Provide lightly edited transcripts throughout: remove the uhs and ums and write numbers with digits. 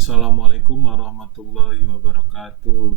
Assalamualaikum warahmatullahi wabarakatuh.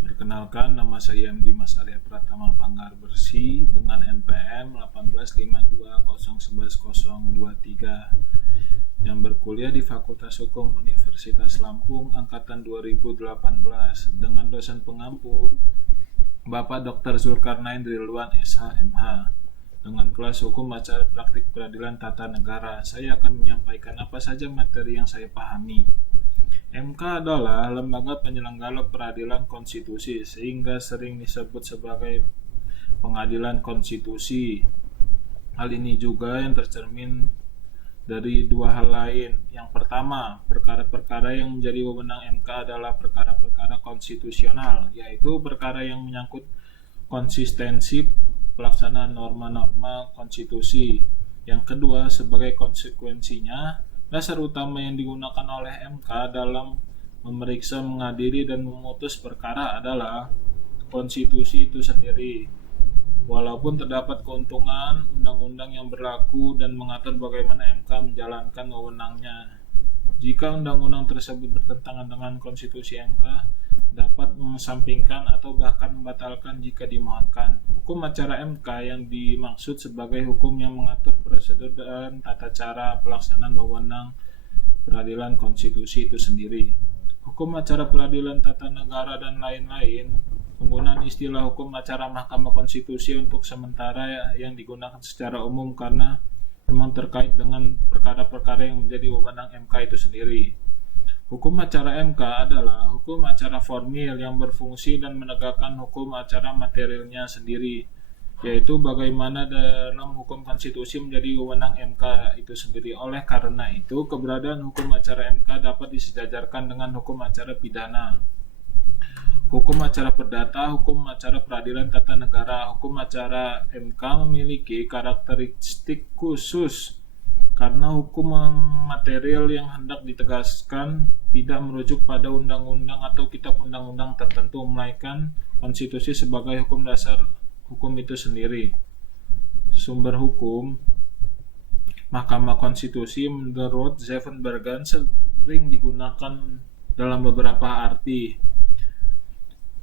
Perkenalkan, nama saya MD Mas Arya Pratama Panggar Bersih dengan NPM 18520110023 yang berkuliah di Fakultas Hukum Universitas Lampung angkatan 2018 dengan dosen pengampu Bapak Dr. Zulkarnain Ridwan SH.MH. Dengan kelas hukum acara praktik peradilan tata negara, saya akan menyampaikan apa saja materi yang saya pahami. MK adalah lembaga penyelenggara peradilan konstitusi sehingga sering disebut sebagai pengadilan konstitusi. Hal ini juga yang tercermin dari dua hal lain. Yang pertama, perkara-perkara yang menjadi wewenang MK adalah perkara-perkara konstitusional, yaitu perkara yang menyangkut konsistensi pelaksanaan norma-norma konstitusi. Yang kedua, sebagai konsekuensinya, dasar utama yang digunakan oleh MK dalam memeriksa, mengadili, dan memutus perkara adalah konstitusi itu sendiri. Walaupun terdapat keuntungan undang-undang yang berlaku dan mengatur bagaimana MK menjalankan wewenangnya. Jika undang-undang tersebut bertentangan dengan konstitusi MK, dapat mengesampingkan atau bahkan membatalkan jika dimohonkan. Hukum acara MK yang dimaksud sebagai hukum yang mengatur prosedur dan tata cara pelaksanaan wewenang peradilan konstitusi itu sendiri. Hukum acara peradilan tata negara dan lain-lain. Penggunaan istilah hukum acara Mahkamah Konstitusi untuk sementara yang digunakan secara umum karena memang terkait dengan perkara-perkara yang menjadi wewenang MK itu sendiri. Hukum acara MK adalah hukum acara formil yang berfungsi dan menegakkan hukum acara materialnya sendiri, yaitu bagaimana dalam hukum konstitusi menjadi wewenang MK itu sendiri. Oleh karena itu, keberadaan hukum acara MK dapat disejajarkan dengan hukum acara pidana, hukum acara perdata, hukum acara peradilan tata negara. Hukum acara MK memiliki karakteristik khusus karena hukum material yang hendak ditegaskan tidak merujuk pada undang-undang atau kitab undang-undang tertentu, melainkan konstitusi sebagai hukum dasar hukum itu sendiri. Sumber hukum Mahkamah Konstitusi menurut Zevenbergen sering digunakan dalam beberapa arti.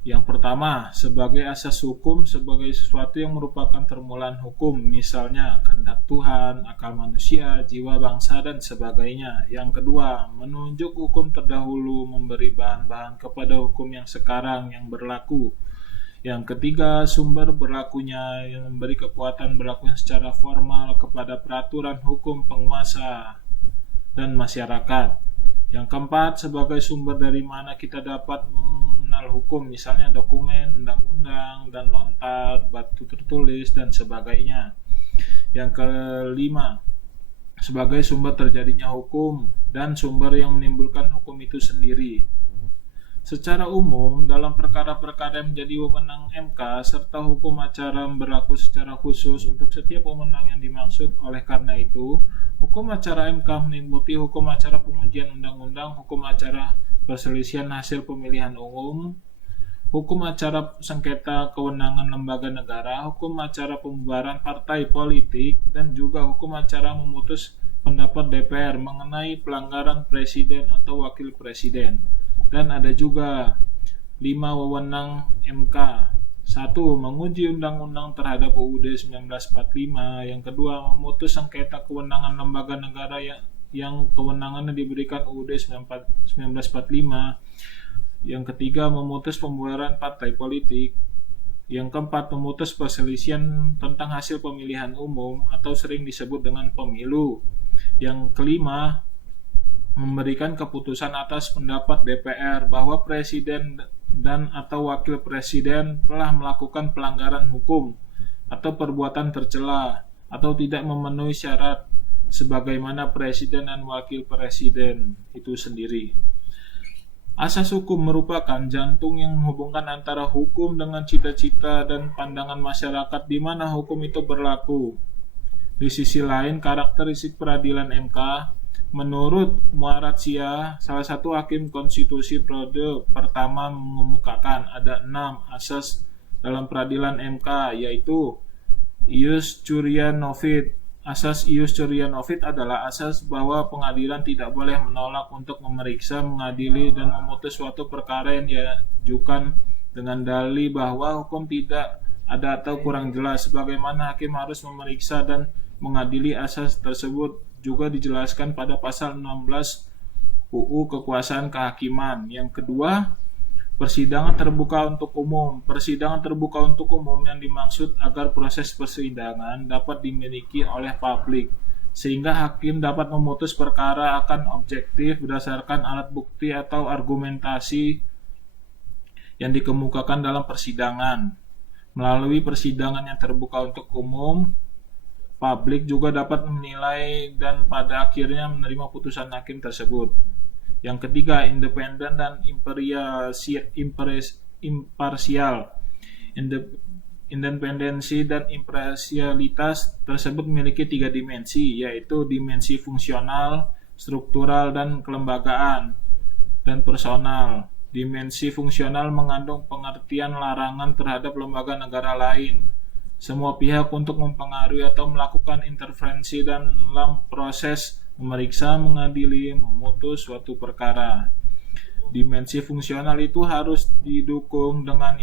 Yang pertama, sebagai asas hukum, sebagai sesuatu yang merupakan permulaan hukum, misalnya kehendak Tuhan, akal manusia, jiwa bangsa, dan sebagainya. Yang kedua, menunjuk hukum terdahulu, memberi bahan-bahan kepada hukum yang sekarang yang berlaku. Yang ketiga, sumber berlakunya yang memberi kekuatan berlakunya secara formal kepada peraturan hukum penguasa dan masyarakat. Yang keempat, sebagai sumber dari mana kita dapat mengenal hukum, misalnya dokumen, undang-undang, dan lontar, batu tertulis, dan sebagainya. Yang kelima, sebagai sumber terjadinya hukum dan sumber yang menimbulkan hukum itu sendiri. Secara umum, dalam perkara-perkara yang menjadi wewenang MK serta hukum acara berlaku secara khusus untuk setiap wewenang yang dimaksud. Oleh karena itu, hukum acara MK meliputi hukum acara pengujian undang-undang, hukum acara perselisihan hasil pemilihan umum, hukum acara sengketa kewenangan lembaga negara, hukum acara pembubaran partai politik, dan juga hukum acara memutus pendapat DPR mengenai pelanggaran presiden atau wakil presiden. Dan ada juga 5 wewenang MK. 1. Menguji undang-undang terhadap UUD 1945. Yang kedua, memutus sengketa kewenangan lembaga negara yang kewenangannya diberikan UUD 1945. Yang ketiga, memutus pembubaran partai politik. Yang keempat, memutus perselisihan tentang hasil pemilihan umum atau sering disebut dengan pemilu. Yang kelima, memberikan keputusan atas pendapat DPR bahwa presiden dan atau wakil presiden telah melakukan pelanggaran hukum atau perbuatan tercela atau tidak memenuhi syarat sebagaimana presiden dan wakil presiden itu sendiri. Asas hukum merupakan jantung yang menghubungkan antara hukum dengan cita-cita dan pandangan masyarakat di mana hukum itu berlaku. Di sisi lain, karakteristik peradilan MK menurut Muarat Sia, salah satu hakim konstitusi periode pertama, mengemukakan ada 6 asas dalam peradilan MK, yaitu ius curia novit Asas ius curiae novit adalah asas bahwa pengadilan tidak boleh menolak untuk memeriksa, mengadili, dan memutus suatu perkara yang diajukan dengan dalih bahwa hukum tidak ada atau kurang jelas. Sebagaimana hakim harus memeriksa dan mengadili asas tersebut juga dijelaskan pada pasal 16 UU Kekuasaan Kehakiman. Yang kedua, persidangan terbuka untuk umum. Persidangan terbuka untuk umum yang dimaksud agar proses persidangan dapat dimiliki oleh publik, sehingga hakim dapat memutus perkara akan objektif berdasarkan alat bukti atau argumentasi yang dikemukakan dalam persidangan. Melalui persidangan yang terbuka untuk umum, publik juga dapat menilai dan pada akhirnya menerima putusan hakim tersebut. Yang ketiga, independen dan imparsial. Independensi dan imparsialitas tersebut memiliki 3 dimensi, yaitu dimensi fungsional, struktural, dan kelembagaan, dan personal. Dimensi fungsional mengandung pengertian larangan terhadap lembaga negara lain, semua pihak untuk mempengaruhi atau melakukan intervensi dalam proses memeriksa, mengadili, memutus suatu perkara. Dimensi fungsional itu harus didukung dengan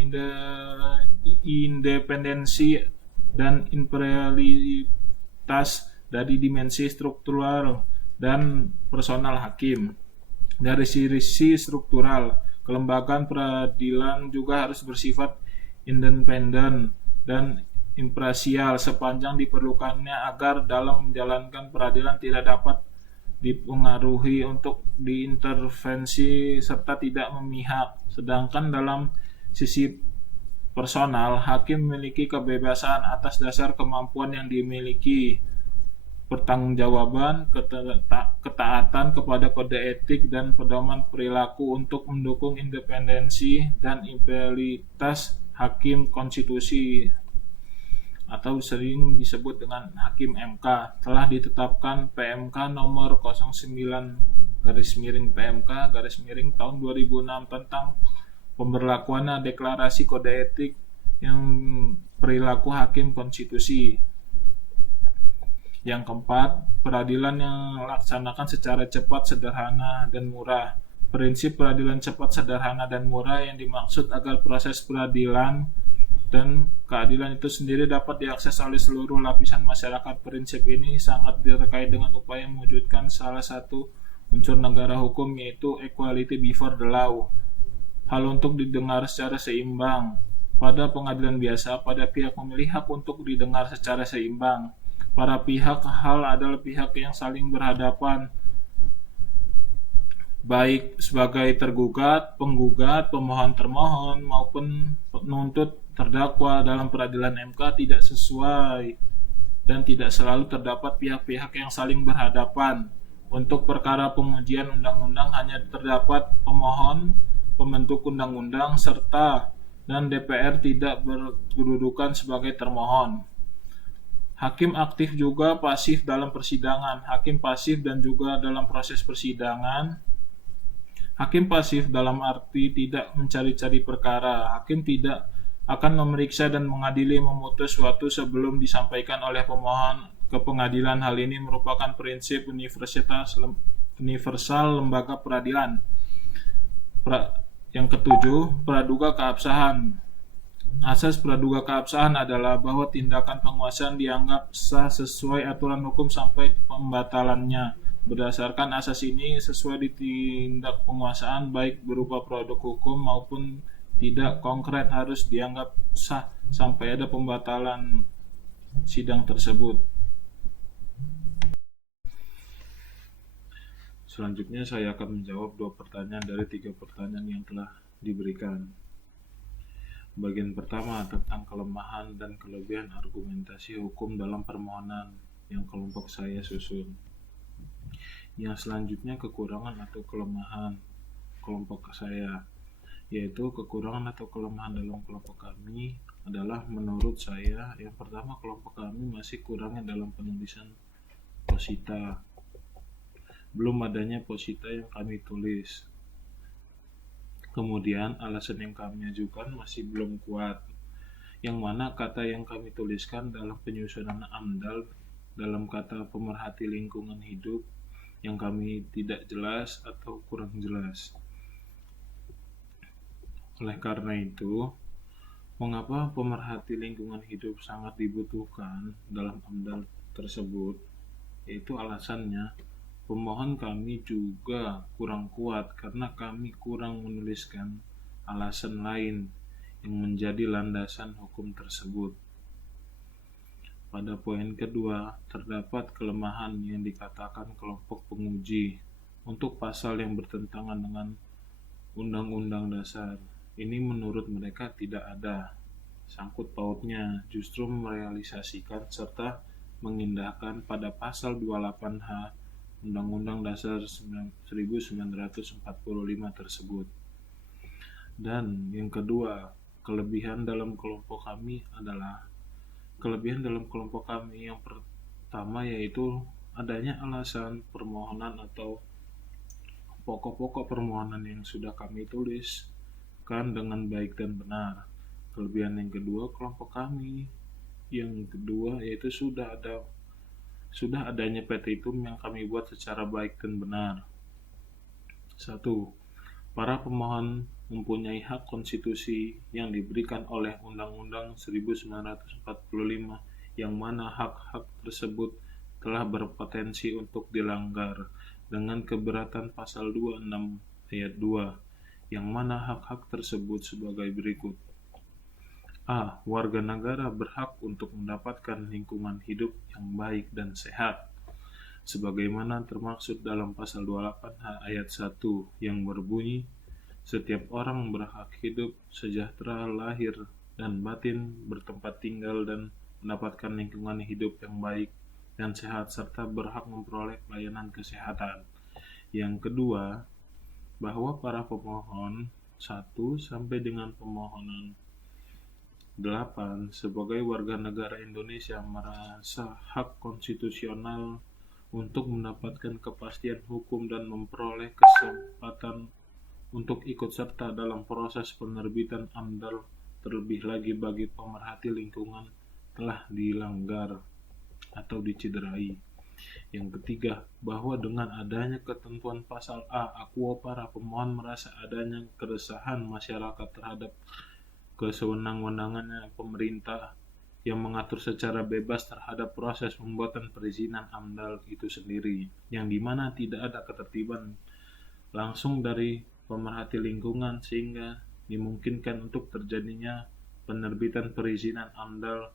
independensi dan imparsialitas dari dimensi struktural dan personal hakim. Dari sisi struktural, kelembagaan peradilan juga harus bersifat independen dan imparsial sepanjang diperlukannya agar dalam menjalankan peradilan tidak dapat dipengaruhi untuk diintervensi serta tidak memihak. Sedangkan dalam sisi personal, hakim memiliki kebebasan atas dasar kemampuan yang dimiliki, pertanggungjawaban, ketaatan kepada kode etik dan pedoman perilaku untuk mendukung independensi dan imparsialitas hakim konstitusi atau sering disebut dengan Hakim MK, telah ditetapkan PMK nomor 09-PMK tahun 2006 tentang pemberlakuan deklarasi kode etik yang perilaku hakim konstitusi. Yang keempat, peradilan yang laksanakan secara cepat, sederhana, dan murah. Prinsip peradilan cepat, sederhana, dan murah yang dimaksud agar proses peradilan dan keadilan itu sendiri dapat diakses oleh seluruh lapisan masyarakat. Prinsip ini sangat terkait dengan upaya mewujudkan salah satu unsur negara hukum, yaitu equality before the law. Hal untuk didengar secara seimbang. Pada pengadilan biasa, pada pihak memilih hak untuk didengar secara seimbang. Para pihak hal adalah pihak yang saling berhadapan, baik sebagai tergugat, penggugat, pemohon termohon, maupun penuntut terdakwa. Dalam peradilan MK tidak sesuai dan tidak selalu terdapat pihak-pihak yang saling berhadapan. Untuk perkara pengujian undang-undang hanya terdapat pemohon, pembentuk undang-undang, serta dan DPR tidak berkedudukan sebagai termohon. Hakim aktif juga pasif dalam persidangan. Hakim pasif dan juga dalam proses persidangan. Hakim pasif dalam arti tidak mencari-cari perkara. Hakim tidak akan memeriksa dan mengadili, memutus suatu sebelum disampaikan oleh pemohon ke pengadilan. Hal ini merupakan prinsip universal lembaga peradilan. Yang ketujuh, praduga keabsahan. Asas praduga keabsahan adalah bahwa tindakan penguasaan dianggap sah sesuai aturan hukum sampai pembatalannya. Berdasarkan asas ini, sesuai ditindak penguasaan baik berupa produk hukum maupun tidak konkret harus dianggap sah sampai ada pembatalan sidang tersebut. Selanjutnya saya akan menjawab 2 pertanyaan dari 3 pertanyaan yang telah diberikan. Bagian pertama tentang kelemahan dan kelebihan argumentasi hukum dalam permohonan yang kelompok saya susun. Yang selanjutnya kekurangan atau kelemahan kelompok saya, yaitu kekurangan atau kelemahan dalam kelompok kami adalah menurut saya, yang pertama, kelompok kami masih kurangnya dalam penulisan posita. Belum adanya posita yang kami tulis. Kemudian alasan yang kami ajukan masih belum kuat, yang mana kata yang kami tuliskan dalam penyusunan AMDAL dalam kata pemerhati lingkungan hidup yang kami tidak jelas atau kurang jelas. Oleh karena itu, mengapa pemerhati lingkungan hidup sangat dibutuhkan dalam AMDAL tersebut? Yaitu alasannya, pemohon kami juga kurang kuat karena kami kurang menuliskan alasan lain yang menjadi landasan hukum tersebut. Pada poin kedua, terdapat kelemahan yang dikatakan kelompok penguji untuk pasal yang bertentangan dengan Undang-Undang Dasar. Ini menurut mereka tidak ada sangkut pautnya, justru merealisasikan serta mengindahkan pada pasal 28H Undang-Undang Dasar 1945 tersebut. Dan yang kedua, kelebihan dalam kelompok kami yang pertama yaitu adanya alasan permohonan atau pokok-pokok permohonan yang sudah kami tuliskan dengan baik dan benar. Kelebihan yang kedua kelompok kami yang kedua yaitu sudah adanya petitum yang kami buat secara baik dan benar. 1. Para pemohon mempunyai hak konstitusi yang diberikan oleh Undang-Undang 1945 yang mana hak-hak tersebut telah berpotensi untuk dilanggar dengan keberatan pasal 26 ayat 2 yang mana hak-hak tersebut sebagai berikut. A. Warga negara berhak untuk mendapatkan lingkungan hidup yang baik dan sehat sebagaimana termaksud dalam pasal 28H ayat 1 yang berbunyi setiap orang berhak hidup sejahtera lahir dan batin, bertempat tinggal dan mendapatkan lingkungan hidup yang baik dan sehat serta berhak memperoleh pelayanan kesehatan. Yang kedua, bahwa para pemohon 1 sampai dengan pemohonan 8 sebagai warga negara Indonesia merasa hak konstitusional untuk mendapatkan kepastian hukum dan memperoleh kesempatan untuk ikut serta dalam proses penerbitan AMDAL, terlebih lagi bagi pemerhati lingkungan telah dilanggar atau dicederai. Yang ketiga, bahwa dengan adanya ketentuan pasal A, para pemohon merasa adanya keresahan masyarakat terhadap kesewenang-wenangannya pemerintah yang mengatur secara bebas terhadap proses pembuatan perizinan AMDAL itu sendiri, yang dimana tidak ada ketertiban langsung dari pemerhati lingkungan sehingga dimungkinkan untuk terjadinya penerbitan perizinan AMDAL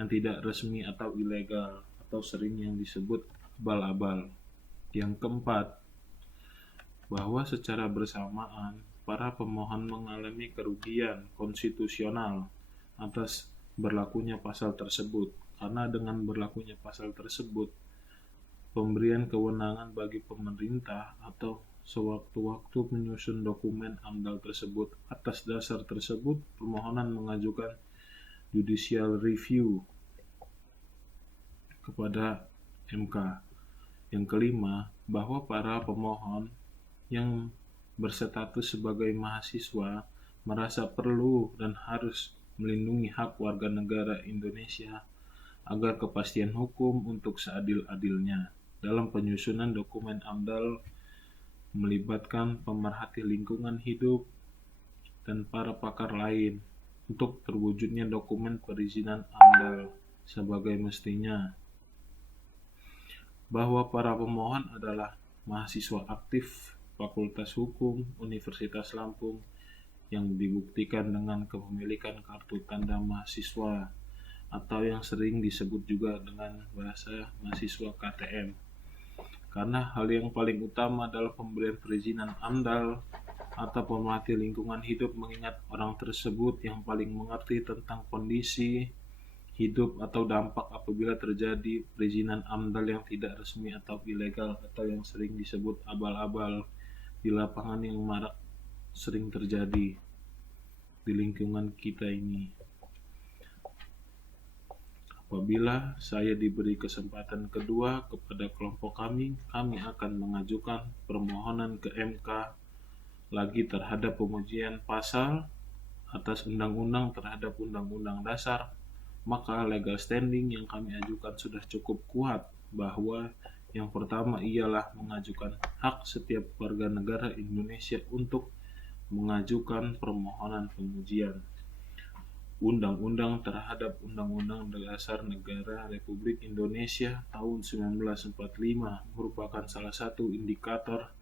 yang tidak resmi atau ilegal atau sering yang disebut abal-abal. Yang keempat, bahwa secara bersamaan para pemohon mengalami kerugian konstitusional atas berlakunya pasal tersebut karena dengan berlakunya pasal tersebut pemberian kewenangan bagi pemerintah atau sewaktu-waktu menyusun dokumen AMDAL tersebut. Atas dasar tersebut, permohonan mengajukan judicial review kepada MK. Yang kelima, bahwa para pemohon yang berstatus sebagai mahasiswa merasa perlu dan harus melindungi hak warga negara Indonesia agar kepastian hukum untuk seadil-adilnya dalam penyusunan dokumen AMDAL melibatkan pemerhati lingkungan hidup dan para pakar lain untuk terwujudnya dokumen perizinan AMDAL sebagai mestinya. Bahwa para pemohon adalah mahasiswa aktif Fakultas Hukum Universitas Lampung yang dibuktikan dengan kepemilikan kartu tanda mahasiswa atau yang sering disebut juga dengan bahasa mahasiswa KTM. Karena hal yang paling utama adalah pemberian perizinan AMDAL atau pemerhati lingkungan hidup mengingat orang tersebut yang paling mengerti tentang kondisi hidup atau dampak apabila terjadi perizinan AMDAL yang tidak resmi atau ilegal atau yang sering disebut abal-abal di lapangan yang marak sering terjadi di lingkungan kita ini. Apabila saya diberi kesempatan kedua kepada kelompok kami akan mengajukan permohonan ke MK lagi terhadap pengujian pasal atas undang-undang terhadap Undang-Undang Dasar maka legal standing yang kami ajukan sudah cukup kuat bahwa yang pertama ialah mengajukan hak setiap warga negara Indonesia untuk mengajukan permohonan pengujian Undang-Undang terhadap Undang-Undang Dasar Negara Republik Indonesia tahun 1945 merupakan salah satu indikator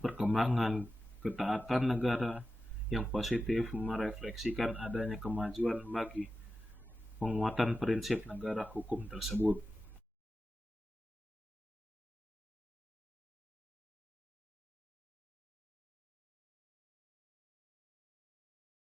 perkembangan ketaatan negara yang positif merefleksikan adanya kemajuan bagi penguatan prinsip negara hukum tersebut.